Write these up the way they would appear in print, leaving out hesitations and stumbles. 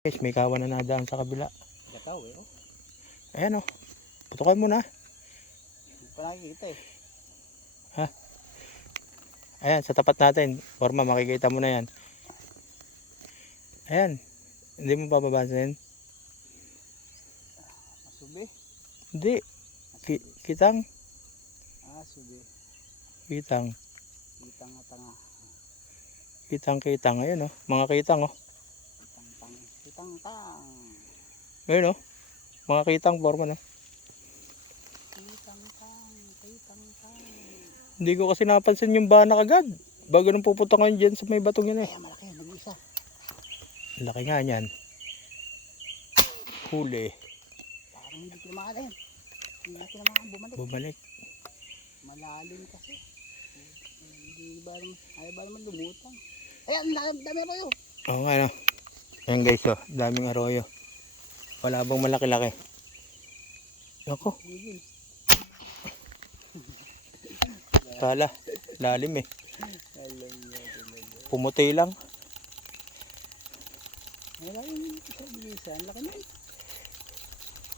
Guys, may kawan na nadaan sa kabila. Gataw eh. Oh. Ayan o. Putukan mo na. Hindi pa nakikita eh. Ha? Ayan, sa tapat natin. Forma, makikita mo na yan. Ayan. Hindi mo papabansin? Masubi. Hindi. Kitang. Subi. Kitang. Kitang nga tanga. Kitang. Ayan o. Mga kitang o. Kitang. Ayan o. Mga kitang forma no. Kitang. Hindi ko kasi napansin yung banak agad. Bago nang pupunta ngayon dyan sa may batong yan eh. Ay, malaki. Nag-isa. Laki nga yan. Huli. Parang hindi tinamaan na yan. Hindi tinamaan. Bumalik. Malalim kasi. Hindi ba naman, ayaw ba naman lumutang. Ayan, dami po yun. Oo nga no. Ayan guys o. Daming arroyo. Wala bang malaki-laki? Ako. Kala. Lalim eh. Pumuti lang. Wala yung isa. Ang laki na yun.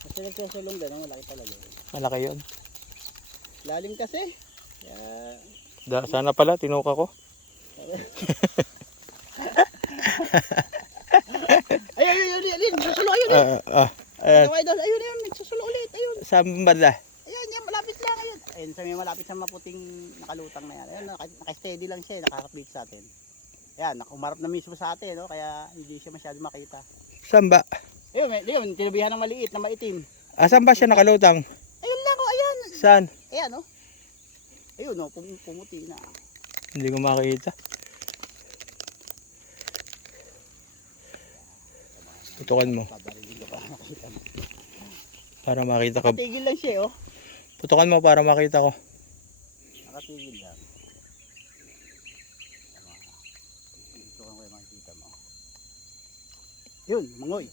Kasi nagsasulong gano'n, malaki talaga yun. Malaki yun. Lalim kasi. Kaya... Sana pala, tinuka ko. Ayun, nagsusulo ayun. Ayan. Ayun, nagsusulo ulit. Ayun. Saan banda? Ayun, yan, malapit lang. Ayun, sa may malapit sa maputing nakalutang na yan. Ayun, naka-steady lang siya, nakaka-update sa atin. Ayan, umarap na mismo sa atin, no? Kaya hindi siya masyado makita. Saan ba? Ayun, tinabihan ng maliit na maitim. Saan ba siya nakalutang? Ayun lang, ayan. Saan? Ayan, no? Ayun, no, pumuti na. Hindi ko makita. Tutukan mo. Para makita ko. Nakatigil lang siya, oh. Tutukan mo para makita ko. Nakatigil lang. Tutukan ko yung makikita mo. Yun, mangoy.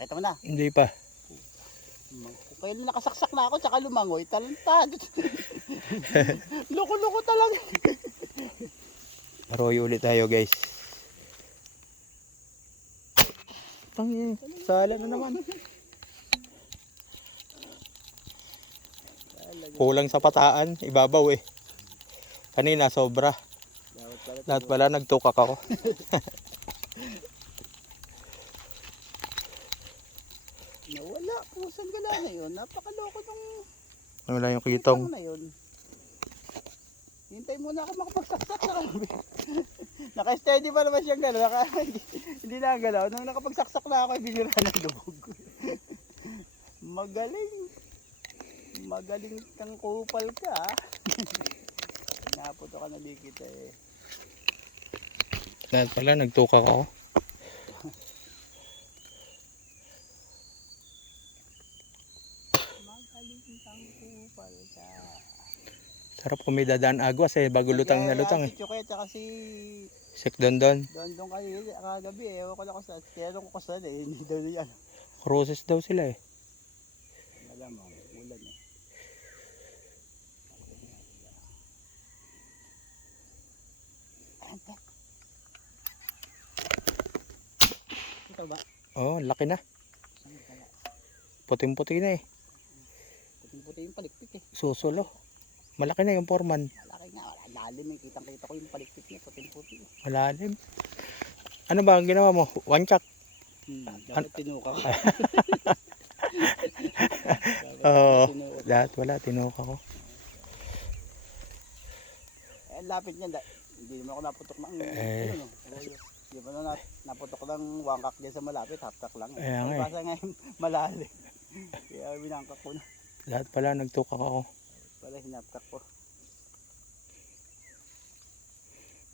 Kita mo na. Hindi pa. Kaya nakasaksak na ako, tsaka lumangoy. Talantad. Loko-loko talaga. Arroyo ulit tayo guys. Tangin, sala na naman. Kulang sa pataan, ibabaw eh. Kanina sobra. Lahat pala nagtukak ako. Nawala, pusan ka na yun. Napakaloko nung... Wala yung kitong. Na yun. Hintay muna ako makapagsaksak sa kami. Naka-steady pa naman siyang gano'n. Hindi na galaw. Nung nakapagsaksak na ako, bigla na lubog. Magaling kang kupal ka. Naputo ka na likit eh. Lahat pala nagtukak ako. Magaling kang kupal ka. Sarap kung may dadaan agwas eh, bago lutang na lutang eh. Si Chuket tsaka si Sek Dondon. Dondon kayo kagabi eh. Ewan ko na ko saan. Tinanong ko saan eh. Hindi daw yan. Cruises daw sila eh. Alam mo, ulan eh. Ito ba? Oo, laki na. Puting-puti na eh. Puting-puti yung palikpik eh. Susulo. Malaki na yung foreman. Malaki nga, wala lalim eh. Kitang-kita ko yung palikpik niya, puting-puti eh. Malalim. Ano ba ang ginawa mo? One chuck? Dapat tinuka ko. Oo, lahat wala, tinuka ko. Eh, lapit niya. Hindi naman ako naputok ng... Hindi ba na naputok ng wangkak dyan sa malapit, half-cock lang eh. Ayan nga eh. Basta ngayon malalim. Kaya binangkak ko na. Lahat pala nagtukak ako. Pala hinapkak ko.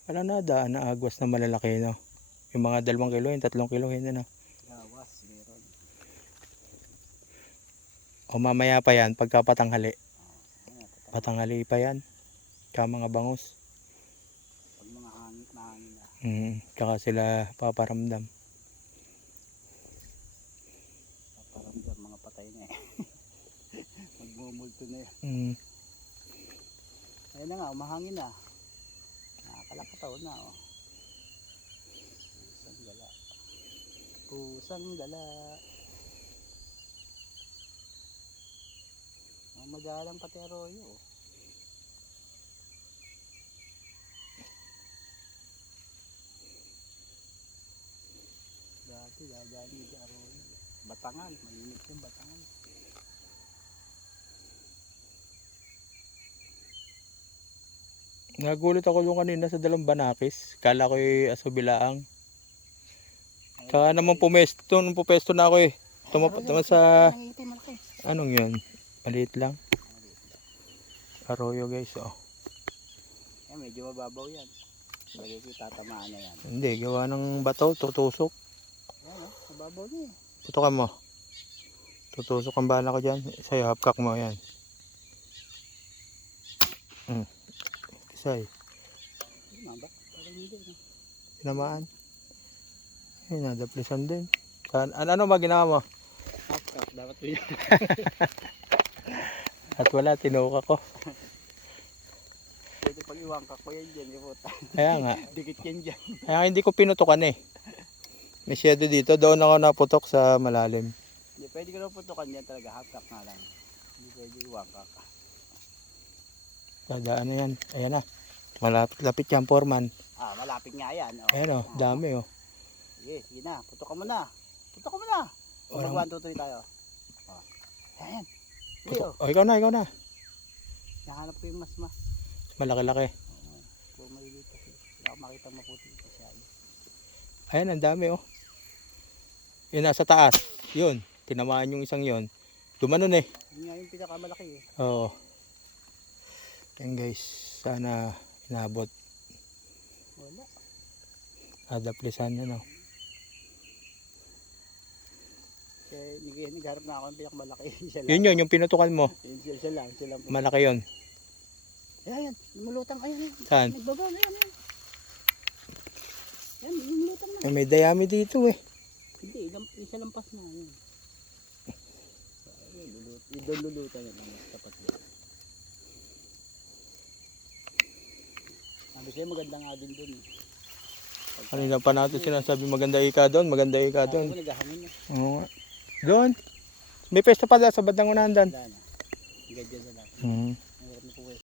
Wala na daan na agwas na malalaki no. Yung mga 2 kilo, yung 3 kilo yun na. Gawas, meron. O mamaya pa yan, pagka patanghali. Patanghali pa yan. Kaya mga bangus. Pag mga hangin na. Kaka sila paparamdam. Paparamdam, mga patay na eh. Magmumulto na yan. Ayun na nga, umahangin na. Nakakalakataw na oh. Isang gala. Pusang dala. Magalang pati arroyo. Dati dadaan dito arroyo. Batangan, mainit yung batangan. Nagulat ako doon kanina sa dalang banakis. Kala ko yung asubilaang. Tsaka naman nung pumesto na ako eh. Tumapat naman sa, Nangitim malaki. anong yun? Maliit lang. Arroyo guys, oh. Eh, medyo mababaw yan. Lagay ko tatamaan na yan. Hindi, gawa ng bato, tutusok. Ayan o, mababaw niya eh. Putukan mo. Tutusok ang bala ko dyan. Sa'yo, hapkak mo yan. Tisay. Ano ba? Parang hindi na. Tinamaan. Ay, nadaplisan din. Ano ba ginawa mo? Half-cut, dapat po yun. At wala, tinuka ko. Pwede pag iwangkak ko yan dyan, yung puta. Kaya nga. Dikit yan dyan. Kaya hindi ko pinutukan eh. May shadow dito. Doon ako naputok sa malalim. Hindi, pwede ko lang putukan yan talaga, half-cut nga lang. Hindi pwede iwangkak. Dadaan na yan. Ayan na. Malapit-lapit yan, foreman. Ah, malapit nga yan. Oh. Ayan o, dami o. Sige, sige na, putukan mo na. Putukan mo na. Walang- Mag 1, 2, 3 tayo. Oh. Ayan. Sige, oh. Oh, ikaw na. Nahanap ko yung mas. Malaki-laki. Puro maliliit kasi. Wala akong makita maputi masyado. Ayan, ang dami o. Yun, nasa taas. Yun, tinamaan yung isang yun. Dumanon eh. Yun nga yung pinakamalaki eh. Oo. Yan guys, sana inabot. Wala. Adaplisan yun o. Kaya nagharap na ako ng pinakamalaki. Siya lang. Yun, yung pinutukan mo. Yun, siya lang. Malaki yun. Ayan, lumulutang. Ayan. Saan? Nagbaba. Ayan. Ayan, lumulutang na. May dayami dito eh. Hindi, isa lampas na. Ayan. Ayan, lulutang yan. Tapat yan. Sabi sa'yo maganda nga din dun eh. Kanina pa natin sinasabi maganda ika doon. Ako naghahangin na. Oo nga. Doon. May pwesto pa sa bandang unahan doon. Wala na. Hanggang dyan na lang. Hmm.